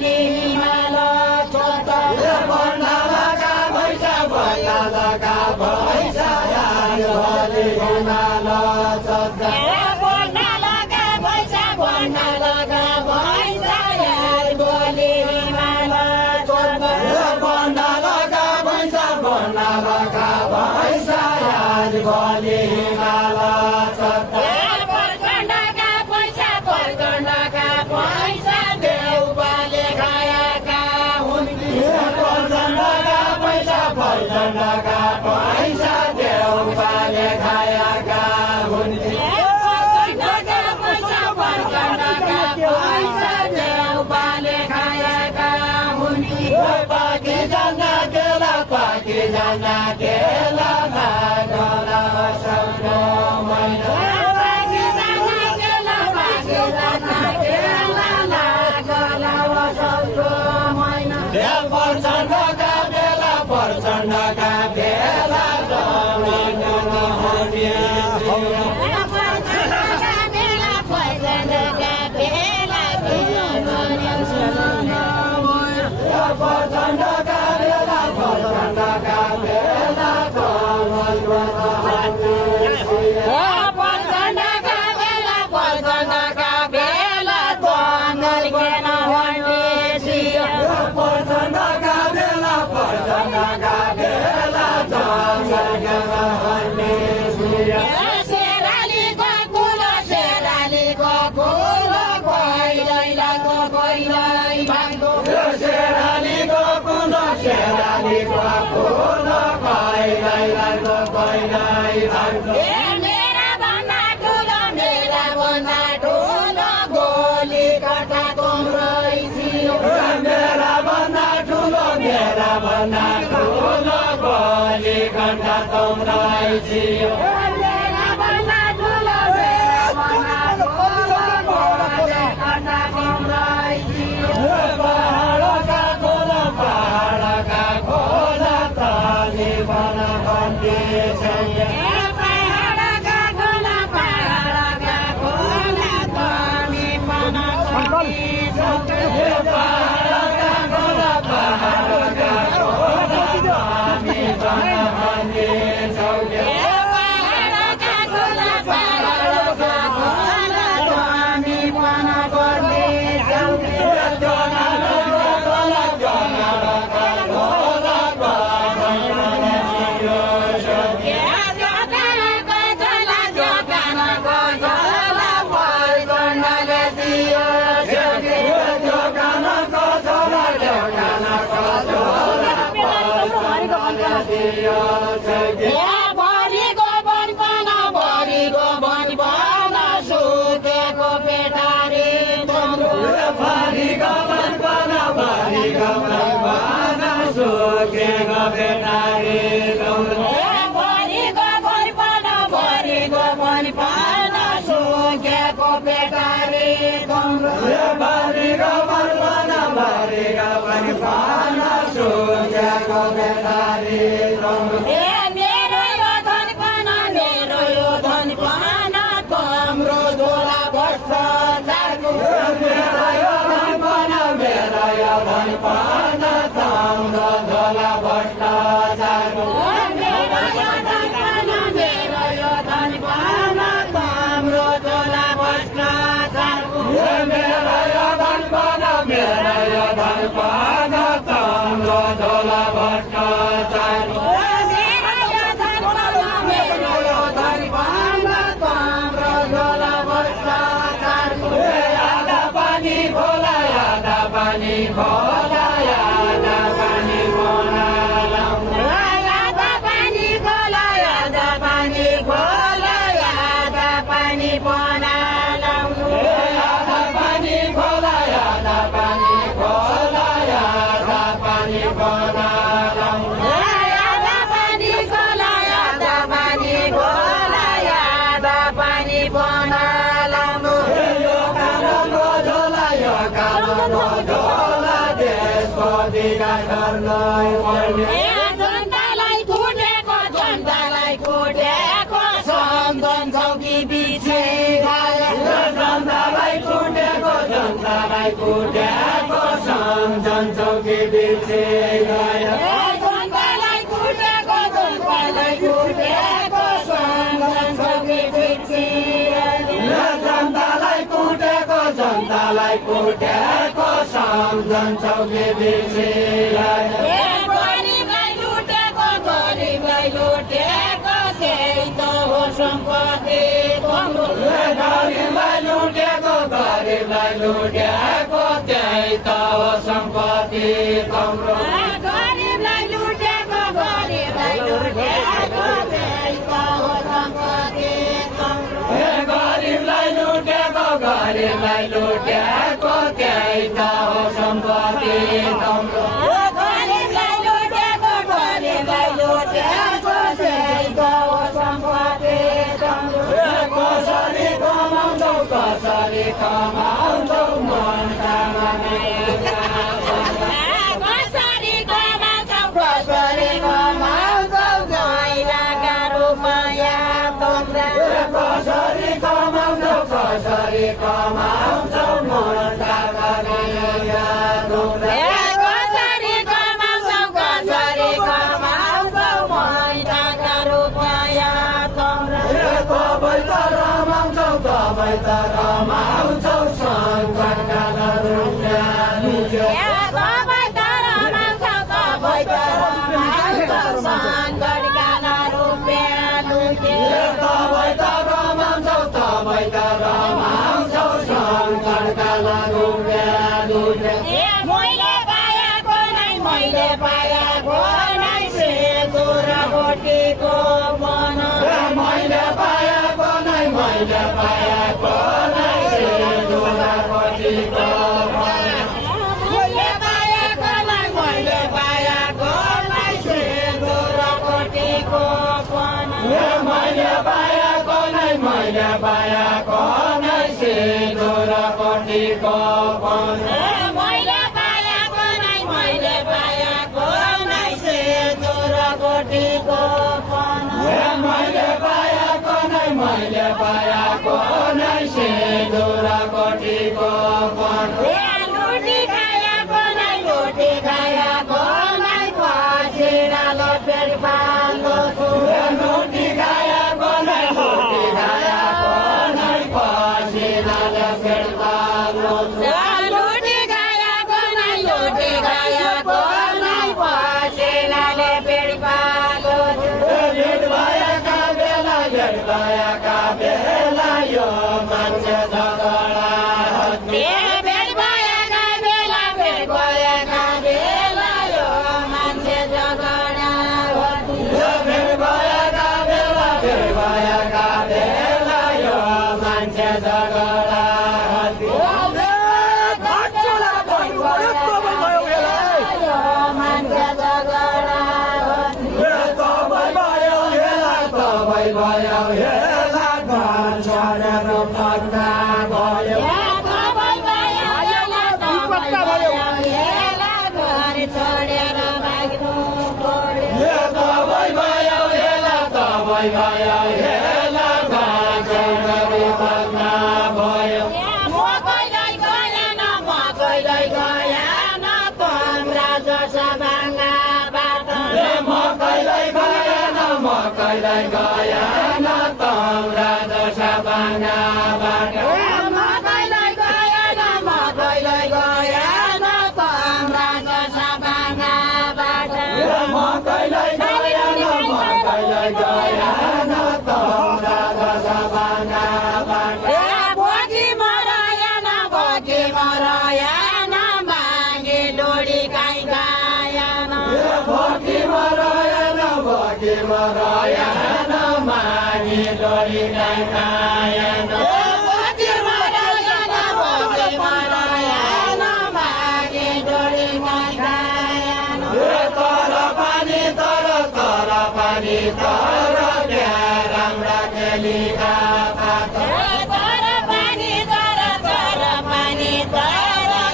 भोलि हिमाल चोर्दा बन्नालका भैँसा बन्नालका भैँसा भोलि हिमाल चोर्दा बन्नालका भैँसा बन्नालका भैँसा भोलि हिमाल चोर्दा बन्नालका भैँसा बन्नालका भैँसा भोलि हिमाल चोर्दा प्रचण्डका पैसा देउपाले खाएका हुन् प्रचण्डका पैसा देउपाले खाएका हुन् प्रचण्डका पैसा देउपाले खाएका हुन् पाकी जाना केला गला सक्नु मैना प्रचण्डका बेला मेरा भन्दा ठुलो गोली कटा कोम्रैसियो मेरा भन्दा ठुलो गोली घण्टा तम्राइसियो पहाडका खोला ताली बना भन्ने भरिको बन सुतेको पेटारी भरिको सुकेको बेटारी सुकेको पेटारी सुकेको बेटारी मेरो यो धनपन तम्रो झोला भ्रष्टाचारको मेरो यो धनपन तम्रो झोला भ्रष्टाचारको मेरो यो धनपन तम्रो झोला भ्रष्टाचारको मेरो यो धनपन तम्रो झोला भ्रष्टाचारको जनतालाई कुटेको सम्झन चौकी बिछे जनतालाई कुटेको बेलालाई कुटेको सम्झन्छौ कि बिर्सिलाई गरिबलाई लुटेको त्यही त हो सम्पत्ति तिम्रो गरिबलाई लुटेको त्यही त हो सम्पत्ति तिम्रो गरिबलाई लुटेको त्यही त हो सम्पत्ति तिम्रो गरिबलाई लुटेको त्यही त हो सम्पत्ति तिम्रो गरिबलाई लुटेको त्यही त हो सम्पत्ति तिम्रो कसरी कमाउँछौ मनका कसरी कमाउँछौ गैराका रुपैयाँ तिम्रा कसरी कमाउँछौ मनका कसरी कमाउँछौ मैदाका रुपैयाँ तिम्रा तपाईँ त रमाउँछौ सङ्कटका मैले पाएको नै सेतुर गोटीको मन मैले पाएको नै सेतुर गोटीको मैले पाएको नै सेतुर गोटीको मन मैले पाएको नै सेतुर गोटीको मन मैले पाएको नै सेतुर गोटीको मन मैले पाएको नै सेतुर गोटीको मन लुटी खाएको नै पसिनालो पेट पाल्दो छु लुटी खाएको नै पसिनाले पेट पाल्दो छु लुटी खाएको नै पसिनाले पेट पाल्दो छु भेट भएका बेला यो मान्छे झगडा भेट भएका बेला यो मान्छे झगडा भेट भएका बेला यो मान्छे झगडा भयो हेला घर छोडेर पत्ता भयो भयो हेला घर छोडेर पत्ता भयो कहिल्यै गएन तम्रा जसा भाङ्गाबाट म कहिल्यै गएन तम्रा जसा भाङ्गाबाट म कहिल्यै गएन तम्रा जसा भाङ्गाबाट म कहिल्यै गएन तम्रा जसा भाङ्गाबाट बोकी मरायन मागे डोरी काहीँ गायन भोकी मरायन मागी डोरी गायन बोकी मरायन मागे डोरी काहीँ गायन तर पानी तर राम्रा केलीका पात तर पानी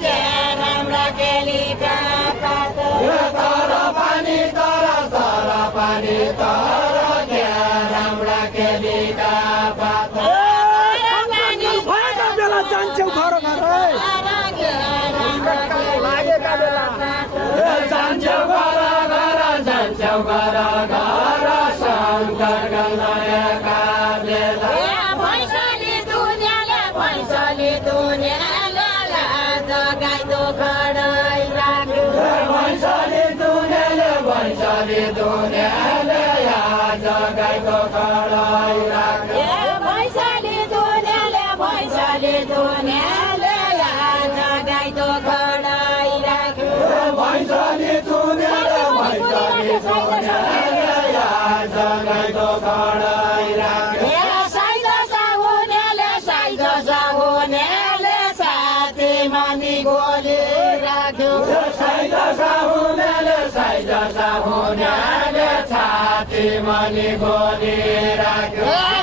के राम्रा केलीका पात तर पानी राम्रा केलीका पात बेला जान्छौ घर जान्छौ घर शङ्कर गङ्गाका बेला भैँसले दुनियाँले भैँसले धुनेले आज गाईको खडाइ राख्यो भैँसले धुनेर भैँसले धुनेर आज गाईको खडाइ राख्यो साहुनेले साथी मानी गोली राख्यो साहुनेले साहुनेले छाती मनी गोली राख्यो